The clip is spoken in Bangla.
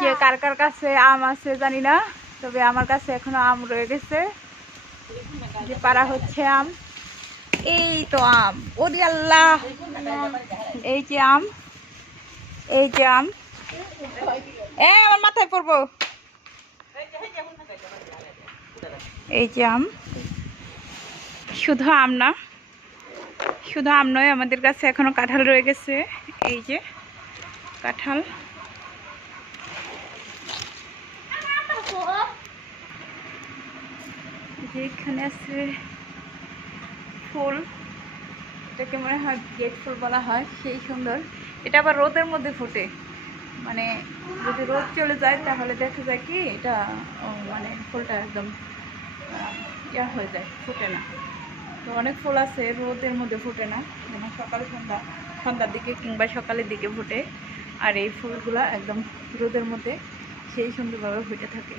যে কার কার কাছে আম আছে জানি না, তবে আমার কাছে এখনো আম রয়ে গেছে, যে পাড়া হচ্ছে আম। এই তো আম, ওরে আল্লাহ, এই যে আম, এই যে আম, আমার মাথায় পড়বো। এই যে আম, শুধু আম না, শুধু আম নয়, আমাদের কাছে এখনো কাঁঠাল রয়ে গেছে। এই যে কাঁঠাল, যে এখানে আছে ফুল, এটাকে মনে হয় গেট ফুল বলা হয়, সেই সুন্দর। এটা আবার রোদের মধ্যে ফোটে, মানে যদি রোদ চলে যায় তাহলে দেখা যায় কি এটা মানে ফুলটা একদম ইয়া হয়ে যায়, ফোটে না। তো অনেক ফুল আছে রোদের মধ্যে ফোটে না, যেমন সকাল সন্ধ্যার দিকে কিংবা সকালের দিকে ফোটে, আর এই ফুলগুলা একদম রোদের মধ্যে সেই সুন্দরভাবে ফুটে থাকে।